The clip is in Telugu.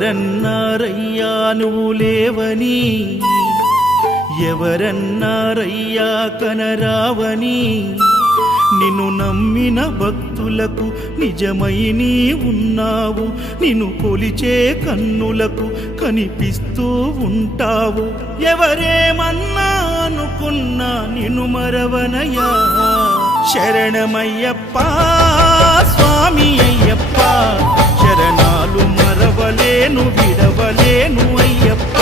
ఎవరన్నారయ్యా నువ్వు లేవని, ఎవరన్నారయ్యా కనరావని, నిన్ను నమ్మిన భక్తులకు నిజమై నీ ఉన్నావు, నిన్ను కొలిచే కన్నులకు కనిపిస్తూ ఉంటావు. ఎవరేమన్నా అనుకున్నా నిన్ను మరవనయ్యా. శరణమయ్యప్ప స్వామి అయ్యప్ప, శరణాలు మరవలేను విడవలేను అయ్యప్ప.